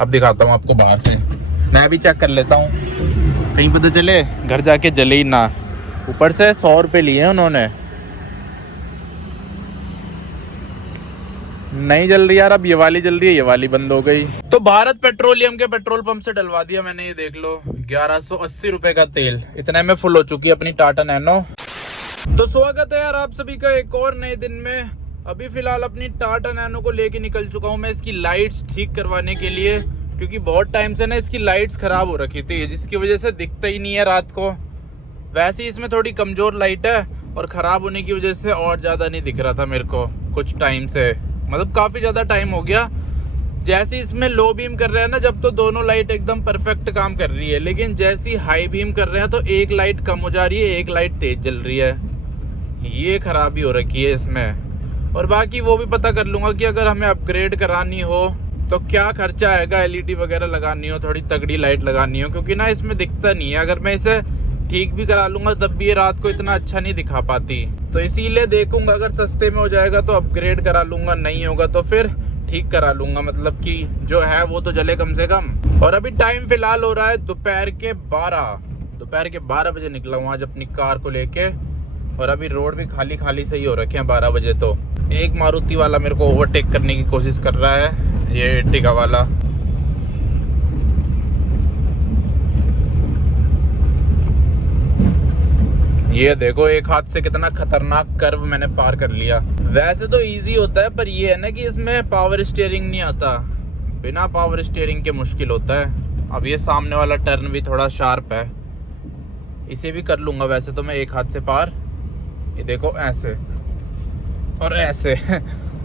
अब दिखाता हूँ आपको बाहर से। मैं भी चेक कर लेता हूँ, कहीं पता चले घर जाके जले ही ना। ऊपर से 100 रुपये लिए हैं उन्होंने। नहीं जल रही यार, अब ये वाली जल रही है, ये वाली बंद हो गई। तो भारत पेट्रोलियम के पेट्रोल पंप से डलवा दिया मैंने, ये देख लो 1180 रुपए का तेल। इतने में फुल हो चुकी है अपनी टाटा नैनो। तो स्वागत है यार आप सभी का एक और नए दिन में। अभी फिलहाल अपनी टाटा नैनो को लेके निकल चुका हूँ मैं इसकी लाइट्स ठीक करवाने के लिए, क्योंकि बहुत टाइम से ना इसकी लाइट्स खराब हो रखी थी, जिसकी वजह से दिखता ही नहीं है रात को। वैसे ही इसमें थोड़ी कमजोर लाइट है और ख़राब होने की वजह से और ज़्यादा नहीं दिख रहा था मेरे को कुछ टाइम से, मतलब काफ़ी ज़्यादा टाइम हो गया। जैसे इसमें लो बीम कर रहे हैं ना जब, तो दोनों लाइट एकदम परफेक्ट काम कर रही है, लेकिन जैसी हाई बीम कर रहे हैं तो एक लाइट कम हो जा रही है, एक लाइट तेज जल रही है। ये खराबी हो रखी है इसमें। और बाकी वो भी पता कर लूँगा कि अगर हमें अपग्रेड करानी हो तो क्या खर्चा आएगा, एलईडी वगैरह लगानी हो, थोड़ी तगड़ी लाइट लगानी हो, क्योंकि ना इसमें दिखता नहीं है। अगर मैं इसे ठीक भी करा लूँगा तब भी ये रात को इतना अच्छा नहीं दिखा पाती, तो इसीलिए देखूँगा अगर सस्ते में हो जाएगा तो अपग्रेड करा लूँगा, नहीं होगा तो फिर ठीक करा लूँगा, मतलब कि जो है वो तो जले कम से कम। और अभी टाइम फिलहाल हो रहा है दोपहर के 12 बजे निकला हूँ आज अपनी कार को लेके। और अभी रोड भी खाली खाली सही हो रखे हैं 12 बजे। तो एक मारुति वाला मेरे को ओवरटेक करने की कोशिश कर रहा है, ये एर्टिगा वाला। ये देखो एक हाथ से कितना खतरनाक कर्व मैंने पार कर लिया। वैसे तो इजी होता है, पर ये है ना कि इसमें पावर स्टीयरिंग नहीं आता, बिना पावर स्टीयरिंग के मुश्किल होता है। अब ये सामने वाला टर्न भी थोड़ा शार्प है, इसे भी कर लूँगा वैसे तो मैं एक हाथ से पार। ये देखो ऐसे और ऐसे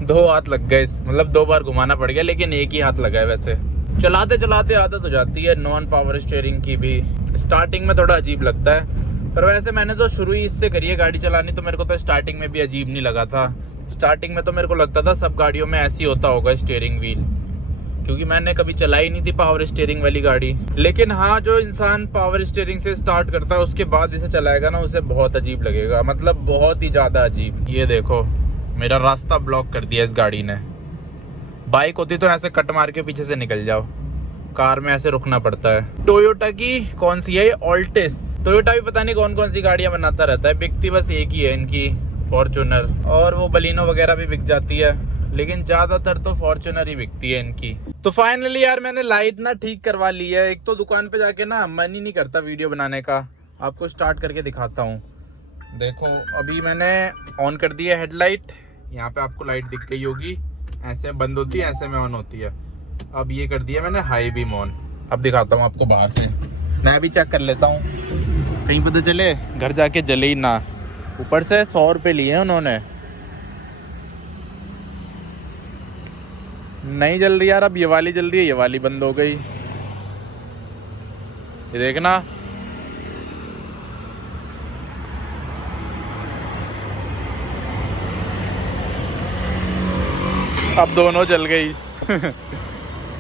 दो हाथ लग गए, मतलब 2 बार घुमाना पड़ गया, लेकिन एक ही हाथ लगा है। वैसे चलाते चलाते आदत हो जाती है नॉन पावर स्टीयरिंग की भी। स्टार्टिंग में थोड़ा अजीब लगता है, पर वैसे मैंने तो शुरू ही इससे करी है गाड़ी चलानी, तो मेरे को तो स्टार्टिंग में भी अजीब नहीं लगा था। स्टार्टिंग में तो मेरे को लगता था सब गाड़ियों में ऐसी होता होगा स्टीयरिंग व्हील, क्योंकि मैंने कभी चलाई नहीं थी पावर स्टीयरिंग वाली गाड़ी। लेकिन हाँ, जो इंसान पावर स्टीयरिंग से स्टार्ट करता है उसके बाद इसे चलाएगा ना, उसे बहुत अजीब लगेगा, मतलब बहुत ही ज़्यादा अजीब। ये देखो मेरा रास्ता ब्लॉक कर दिया इस गाड़ी ने। बाइक होती तो ऐसे कट मार के पीछे से निकल जाओ, कार में ऐसे रुकना पड़ता है। टोयोटा की कौन सी है, ऑल्टिस। टोयोटा भी पता नहीं कौन कौन सी गाड़ियां बनाता रहता है, बिकती बस एक ही है इनकी, फॉर्च्यूनर। और वो बलिनो वगैरह भी बिक जाती है, लेकिन ज़्यादातर तो फॉर्च्यूनर ही बिकती है इनकी। तो फाइनली यार मैंने लाइट ना ठीक करवा ली है। एक तो दुकान पे जाके ना मन ही नहीं करता वीडियो बनाने का। आपको स्टार्ट करके दिखाता हूँ। देखो अभी मैंने ऑन कर दी है हेडलाइट, यहाँ पे आपको लाइट दिख गई होगी, ऐसे बंद होती है, ऐसे में ऑन होती है। अब ये कर दिया मैंने हाई बीम ऑन। अब दिखाता हूँ आपको बाहर से, मैं भी चेक कर लेता हूँ, कहीं पता चले घर जाके जले ही ना। ऊपर से 100 रुपये लिए हैं उन्होंने। नहीं जल रही यार, अब ये वाली जल रही है, ये वाली बंद हो गई। ये देखना, अब दोनों जल गई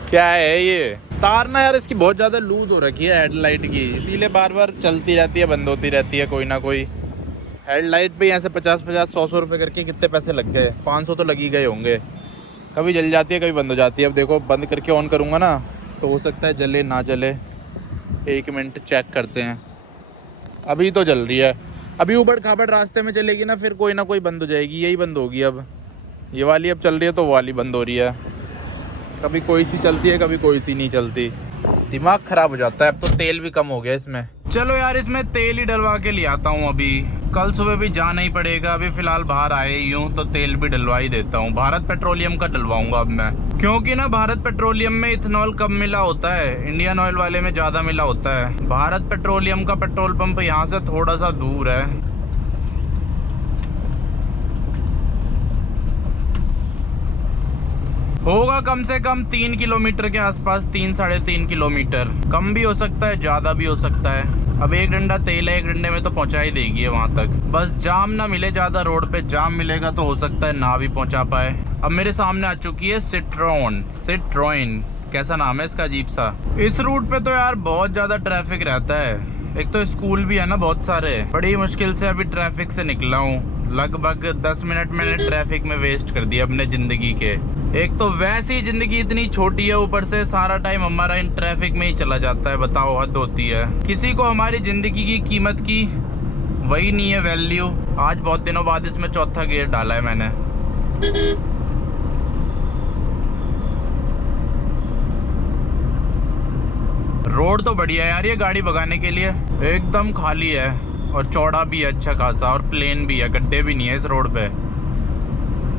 क्या है ये तार ना यार, इसकी बहुत ज़्यादा लूज हो रखी है हेडलाइट की, इसीलिए बार बार चलती रहती है, बंद होती रहती है कोई ना कोई। हेडलाइट पे यहाँ से 50-50 100 रुपये करके कितने पैसे लग गए, 500 तो लग ही गए होंगे। कभी जल जाती है कभी बंद हो जाती है। अब देखो बंद करके ऑन करूँगा ना तो हो सकता है जले ना जले। 1 मिनट चेक करते हैं। अभी तो जल रही है। अभी उबड़ खाबड़ रास्ते में चलेगी ना, फिर कोई ना कोई बंद हो जाएगी। यही बंद होगी अब, ये वाली अब चल रही है तो वो वाली बंद हो रही है। कभी कोई सी चलती है कभी कोई सी नहीं चलती, दिमाग ख़राब हो जाता है। अब तो तेल भी कम हो गया इसमें। चलो यार इसमें तेल ही डलवा के ले आता हूँ। अभी कल सुबह भी जाना ही पड़ेगा। अभी फ़िलहाल बाहर आए ही हूँ तो तेल भी डलवा ही देता हूँ। भारत पेट्रोलियम का डलवाऊँगा अब मैं, क्योंकि ना भारत पेट्रोलियम में इथेनॉल कम मिला होता है, इंडियन ऑयल वाले में ज़्यादा मिला होता है। भारत पेट्रोलियम का पेट्रोल पंप यहाँ से थोड़ा सा दूर है। होगा कम से कम 3 किलोमीटर के आसपास, 3-3.5 किलोमीटर। कम भी हो सकता है, ज़्यादा भी हो सकता है। अब 1 डंडा तेल है, 1 डंडे में तो पहुंचा ही देगी है वहां तक। बस जाम ना मिले ज़्यादा रोड पे, जाम मिलेगा तो हो सकता है ना भी पहुंचा पाए। अब मेरे सामने आ चुकी है सिट्रोन, कैसा नाम है इसका अजीब सा। इस रूट पे तो यार बहुत ज़्यादा ट्रैफिक रहता है, एक तो स्कूल भी है ना बहुत सारे। बड़ी मुश्किल से अभी ट्रैफिक से निकला हूँ, लगभग 10 मिनट मैंने ट्रैफिक में वेस्ट कर दिया अपने ज़िंदगी के। एक तो वैसे ही जिंदगी इतनी छोटी है, ऊपर से सारा टाइम हमारा इन ट्रैफिक में ही चला जाता है। बताओ, हद होती है। किसी को हमारी जिंदगी की कीमत की वही नहीं है वैल्यू। आज बहुत दिनों बाद इसमें चौथा गियर डाला है मैंने। रोड तो बढ़िया है यार ये गाड़ी भगाने के लिए, एकदम खाली है और चौड़ा भी है अच्छा खासा, और प्लेन भी है, गड्ढे भी नहीं है इस रोड पे।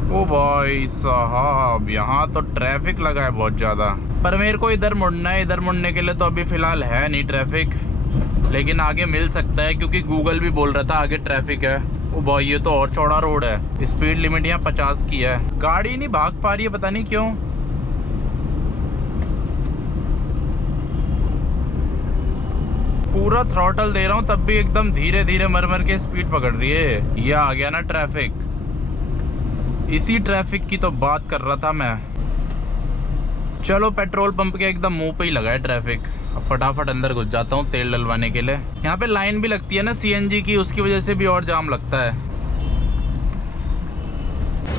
ओ भाई साहब, यहाँ तो ट्रैफिक लगा है बहुत ज़्यादा। पर मेरे को इधर मुड़ना है, इधर मुड़ने के लिए तो अभी फ़िलहाल है नहीं ट्रैफिक, लेकिन आगे मिल सकता है क्योंकि गूगल भी बोल रहा था आगे ट्रैफिक है। ओ भाई, ये तो और चौड़ा रोड है। स्पीड लिमिट यहाँ 50 की है। गाड़ी नहीं भाग पा रही है, पता नहीं क्यों। पूरा थ्रॉटल दे रहा हूँ तब भी एकदम धीरे धीरे मर के स्पीड पकड़ रही है। ये आ गया ना ट्रैफिक। इसी ट्रैफिक की तो बात कर रहा था मैं। चलो, पेट्रोल पंप के एकदम मुंह पे ही लगा है ट्रैफिक। अब फटाफट अंदर घुस जाता हूँ तेल डलवाने के लिए। यहाँ पे लाइन भी लगती है ना सीएनजी की, उसकी वजह से भी और जाम लगता है।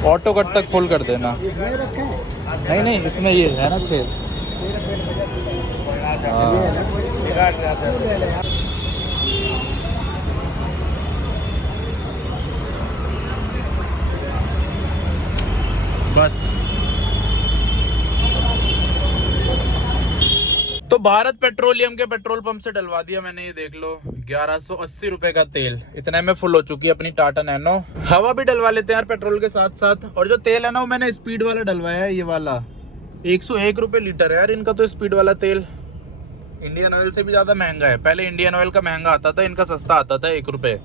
ऑटो कट तक फुल कर देना। नहीं नहीं, इसमें ये है ना छेद। बस तो भारत पेट्रोलियम के पेट्रोल पंप से डलवा दिया मैंने। ये देख लो, 1180 रुपए का तेल, इतने में फुल हो चुकी है अपनी टाटा नैनो। हवा भी डलवा लेते हैं यार पेट्रोल के साथ साथ। और जो तेल है ना, वो मैंने स्पीड वाला डलवाया है, ये वाला 101 रुपए लीटर है यार इनका तो स्पीड वाला तेल। इंडियन ऑयल से भी ज़्यादा महंगा है। पहले इंडियन ऑयल का महंगा आता था, इनका सस्ता आता था 1 रुपये,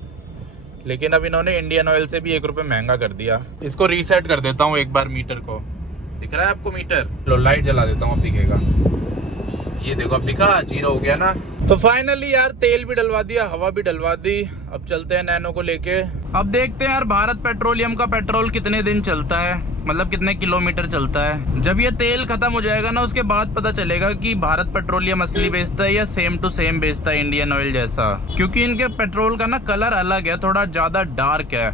लेकिन अब इन्होंने इंडियन ऑयल से भी 1 रुपये महंगा कर दिया। इसको रीसेट कर देता हूँ एक बार मीटर को। दिख रहा है आपको मीटर? लो लाइट जला देता हूँ, अब दिखेगा। ये देखो, अब दिखा, 0 हो गया ना। तो फाइनली यार तेल भी डलवा दिया, हवा भी डलवा दी। अब चलते हैं नैनो को लेके। अब देखते हैं यार भारत पेट्रोलियम का पेट्रोल कितने दिन चलता है, मतलब कितने किलोमीटर चलता है। जब ये तेल खत्म हो जाएगा ना, उसके बाद पता चलेगा कि भारत पेट्रोलियम असली बेचता है या सेम टू सेम बेचता है इंडियन ऑयल जैसा। क्योंकि इनके पेट्रोल का ना कलर अलग है, थोड़ा ज़्यादा डार्क है।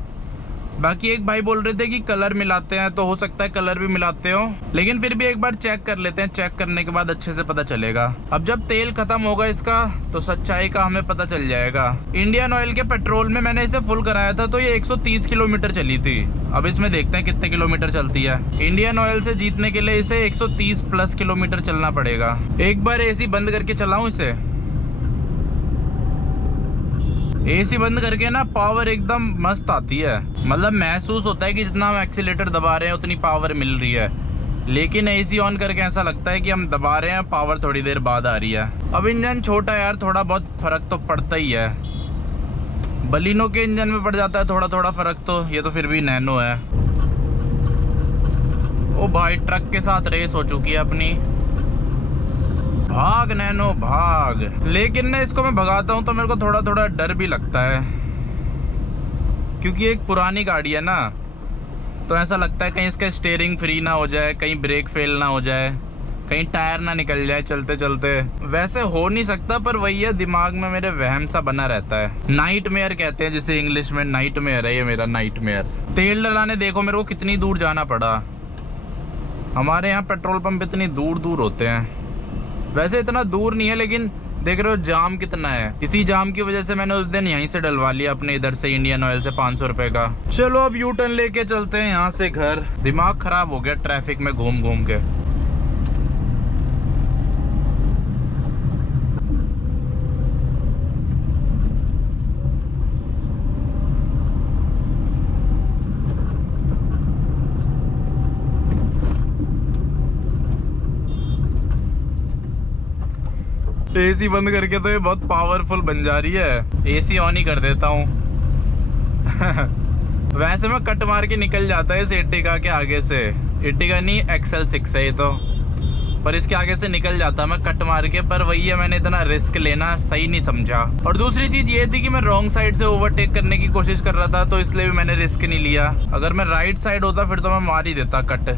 बाकी एक भाई बोल रहे थे कि कलर मिलाते हैं, तो हो सकता है कलर भी मिलाते हो, लेकिन फिर भी एक बार चेक कर लेते हैं। चेक करने के बाद अच्छे से पता चलेगा। अब जब तेल खत्म होगा इसका, तो सच्चाई का हमें पता चल जाएगा। इंडियन ऑयल के पेट्रोल में मैंने इसे फुल कराया था तो ये 130 किलोमीटर चली थी। अब इसमें देखते हैं कितने किलोमीटर चलती है। इंडियन ऑयल से जीतने के लिए इसे 130 प्लस किलोमीटर चलना पड़ेगा। एक बार एसी बंद करके चलाऊं इसे। एसी बंद करके ना पावर एकदम मस्त आती है, मतलब महसूस होता है कि जितना हम एक्सीलेटर दबा रहे हैं उतनी पावर मिल रही है। लेकिन एसी ऑन करके ऐसा लगता है कि हम दबा रहे हैं, पावर थोड़ी देर बाद आ रही है। अब इंजन छोटा है यार, थोड़ा बहुत फर्क तो पड़ता ही है। बलिनो के इंजन में पड़ जाता है थोड़ा थोड़ा फर्क, तो ये तो फिर भी नैनो है। ओ भाई, ट्रक के साथ रेस हो चुकी है अपनी। भाग नैनो भाग। लेकिन ना इसको मैं भगाता हूँ तो मेरे को थोड़ा थोड़ा डर भी लगता है, क्योंकि एक पुरानी गाड़ी है ना, तो ऐसा लगता है कहीं इसका स्टीयरिंग फ्री ना हो जाए, कहीं ब्रेक फेल ना हो जाए, कहीं टायर ना निकल जाए चलते चलते। वैसे हो नहीं सकता, पर वही है, दिमाग में मेरे वहम सा बना रहता है। नाइटमेयर कहते हैं जिसे इंग्लिश में, नाइटमेयर है ये मेरा नाइटमेयर। तेल डलाने देखो मेरे को कितनी दूर जाना पड़ा। हमारे यहाँ पेट्रोल पंप इतनी दूर दूर होते हैं। वैसे इतना दूर नहीं है, लेकिन देख रहे हो जाम कितना है। इसी जाम की वजह से मैंने उस दिन यहीं से डलवा लिया अपने इधर से इंडियन ऑयल से 500 रुपए का। चलो अब यू टर्न लेके चलते हैं यहाँ से घर। दिमाग खराब हो गया ट्रैफिक में घूम घूम के। एसी बंद करके तो ये बहुत पावरफुल बन जा रही है। एसी ऑन ही कर देता हूँ। वैसे मैं कट मार के निकल जाता है इस एर्टिगा के आगे से। एर्टिगा नहीं, XL6 है ये तो, पर इसके आगे से निकल जाता मैं कट मार के। पर वही है, मैंने इतना रिस्क लेना सही नहीं समझा। और दूसरी चीज ये थी कि मैं रॉन्ग साइड से ओवरटेक करने की कोशिश कर रहा था, तो इसलिए भी मैंने रिस्क नहीं लिया। अगर मैं राइट साइड होता फिर तो मैं मार ही देता कट।